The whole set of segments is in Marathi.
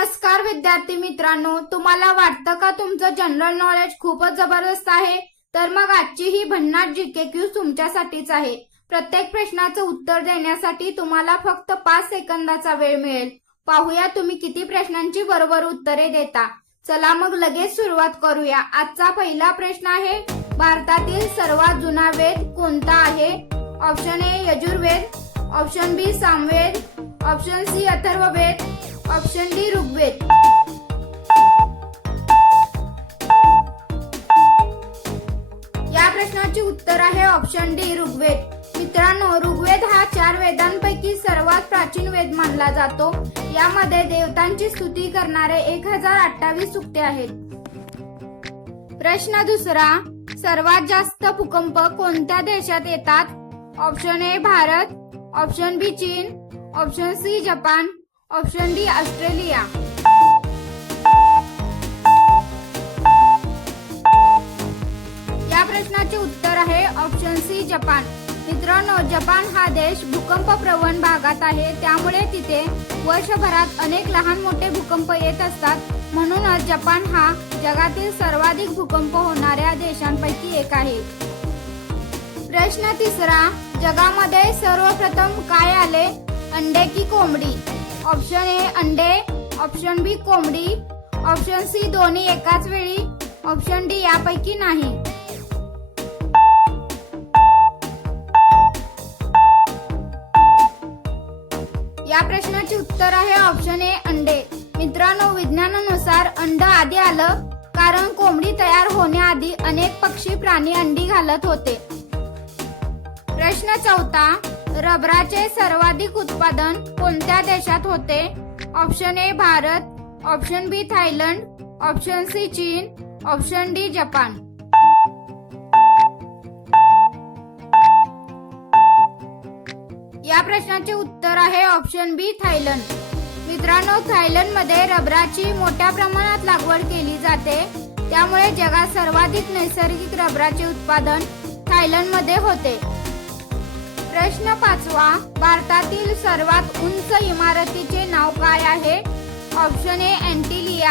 नमस्कार विद्यार्थी मित्रांनो, तुम्हाला वाटतं का तुमचं जनरल नॉलेज खूपच जबरदस्त आहे? तर मग आजची ही भन्नाट जीके क्यूज तुमच्यासाठीच आहे। प्रत्येक प्रश्नाचं उत्तर देण्यासाठी तुम्हाला फक्त 5 सेकंदाचा वेळ मिळेल। पाहूया तुम्ही किती प्रश्नांची बरोबर उत्तरे देता। चला मग लगेच सुरुवात करूया। आजचा पहिला प्रश्न आहे, भारतातील सर्वात जुना वेद कोणता आहे? Option A Yajurveda, option B Samaveda, option C Atharvaveda, option D Rigveda. या प्रश्नाचे उत्तर आहे ऑप्शन डी ऋग्वेद। मित्रांनो, ऋग्वेद हा 4 वेदांपैकी सर्वात प्राचीन वेद मानला जातो। यामध्ये देवतांची स्तुती करणारे 1028 सूक्ते आहेत। प्रश्न दुसरा, सर्वात जास्त भूकंप कोणत्या देशात येतात? Option A Bharat, option B चीन, option C Japan, option D Australia. या प्रश्नाचे उत्तर आहे ऑप्शन सी जपान। मित्रांनो, जपान हा देश भूकंप प्रवण भागात आहे, त्यामुळे तिथे वर्षभरात अनेक लहान मोठे भूकंप येत असतात। म्हणूनच जपान हा जगातील सर्वाधिक भूकंप होणाऱ्या देशांपैकी एक आहे। प्रश्न तिसरा, जगामध्ये सर्वप्रथम काय आले? अंडे की कोंबडी? ऑप्शन ए अंडे, ऑप्शन बी कोंबडी, ऑप्शन सी दोन्ही एकाच वेळी, ऑप्शन डी यापैकी नाही। या प्रश्नाचे उत्तर आहे ऑप्शन ए अंडे। मित्रांनो, विज्ञानानुसार अंड आधी आलं कारण कोंबडी तयार होण्याआधी अनेक पक्षी प्राणी अंडी घालत होते। प्रश्न चौथा, रबराचे सर्वाधिक उत्पादन कोणत्या देशात होते? Option A Bharat, option B Thailand, option C चीन, ऑप्शन डी जपान। या प्रश्नाचे उत्तर आहे ऑप्शन बी थायलंड। मित्रांनो, थायलंड मध्ये रबराची मोठ्या प्रमाणात लागवड केली जाते, त्यामुळे जगात सर्वाधिक नैसर्गिक रबराचे उत्पादन थायलंड मध्ये होते। प्रश्न पाचवा, भारतातील सर्वात उंच इमारतीचे नाव काय आहे? Option A Antilia,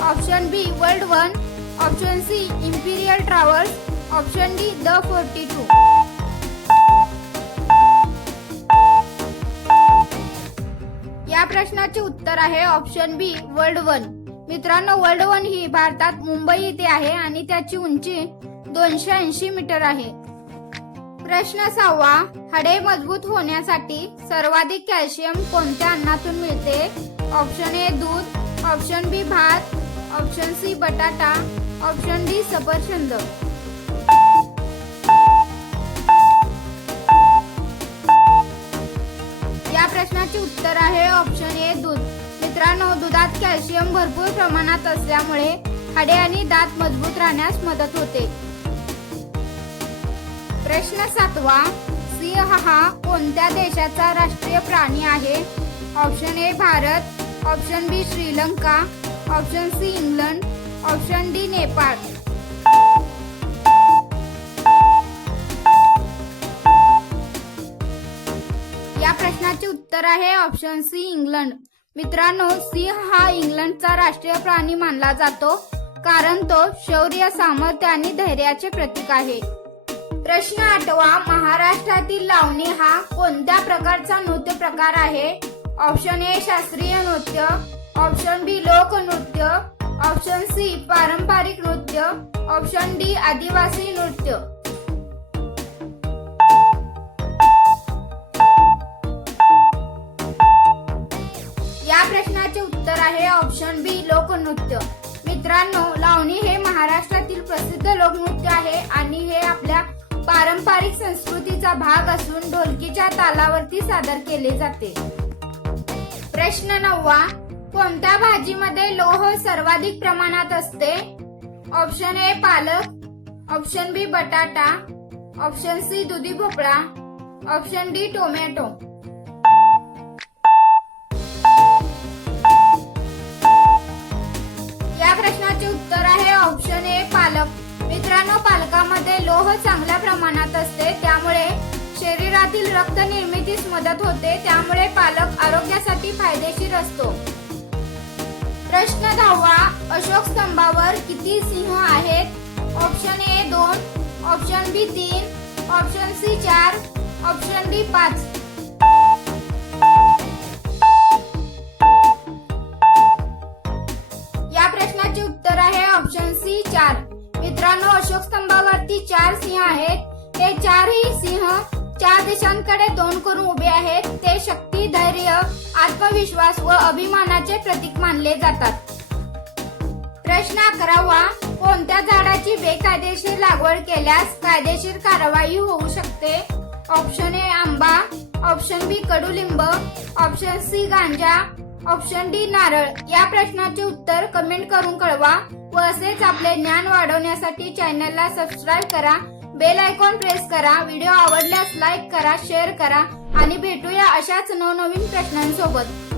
option B World One, option C Imperial Towers, option D the 42। या प्रश्नाचे उत्तर आहे ऑप्शन बी वर्ल्ड वन। मित्रांनो, वर्ल्ड वन ही भारतात मुंबई येथे आहे आणि त्याची उंची 280 मीटर आहे। प्रश्न 6वा, हाडे मजबूत होण्यासाठी सर्वाधिक कॅल्शियम कोणत्या अन्नातून मिळते? ऑप्शन ए दूध, ऑप्शन बी भात, ऑप्शन सी बटाटा, ऑप्शन डी सफरचंद। या प्रश्नाचे उत्तर आहे ऑप्शन ए दूध। मित्रांनो, दुधात कॅल्शियम भरपूर प्रमाणात असल्यामुळे हाडे आणि दात मजबूत राहण्यास मदत होते। प्रश्न 7वा, सिंह हा कोणत्या देशाचा राष्ट्रीय प्राणी आहे? Option A Bharat, option B Sri Lanka, option C England, option D Nepal. या प्रश्नाचे उत्तर आहे ऑप्शन सी इंग्लंड। मित्रांनो, सिंह हा इंग्लंडचा राष्ट्रीय प्राणी मानला जातो कारण तो शौर्य, सामर्थ्य आणि धैर्याचे प्रतीक आहे। प्रश्न 8वा, महाराष्ट्रातील लावणी हा कोणत्या प्रकारचा नृत्य प्रकार आहे? ऑप्शन ए शास्त्रीय नृत्य, ऑप्शन बी लोकनृत्य, ऑप्शन सी पारंपरिक नृत्य, ऑप्शन डी आदिवासी नृत्य। या प्रश्नाचे उत्तर आहे ऑप्शन बी लोकनृत्य। मित्रांनो, लावणी हे महाराष्ट्रातील प्रसिद्ध लोकनृत्य आहे आणि हे आपल्या पारंपरिक संस्कृतीचा भाग असून ढोलकीच्या तालावरती सादर केले जाते। प्रश्न 9वा, कोणत्या भाजीमध्ये लोह सर्वाधिक प्रमाणात असते? ऑप्शन ए पालक, ऑप्शन बी बटाटा, ऑप्शन सी दुधी भोपळा, ऑप्शन डी टोमॅटो। या प्रश्नाचे उत्तर आहे ऑप्शन ए पालक। मित्रांनो, पालकामध्ये लोह चांगल्या प्रमाणात असते, त्यामुळे शरीरातील रक्त निर्मितीस मदत होते, त्यामुळे पालक आरोग्यासाठी फायदेशीर असतो। प्रश्न 10वा अशोक स्तंभावर किती सिंह आहेत? Option A 2, option B 3, option C 4, option D 5. या प्रश्नाचे उत्तर आहे ऑप्शन सी 4. मित्रांनो, अशोक स्तंभावरती 4 सिंह आहेत. हे 4ही सिंह 4 दिशांकडे तोंड करून उभे आहेत. ते शक्ती, धैर्य, आत्मविश्वास व अभिमानाचे प्रतीक मानले जातात. प्रश्न 11वा कोणत्या झाडाची बेकायदेशीर लागवड केल्यास कायदेशीर कारवाई होऊ शकते? ऑप्शन ए आंबा, ऑप्शन बी कडुलिंब, ऑप्शन सी गांजा, ऑप्शन डी नारळ. या प्रश्नाचे उत्तर कमेंट करून कळवा व असेच आपले ज्ञान वाढवण्यासाठी चॅनलला सबस्क्राईब करा, बेल आयकॉन प्रेस करा. व्हिडिओ आवडल्यास लाईक करा, शेअर करा आणि भेटूया अशाच नवनवीन प्रश्नांसोबत.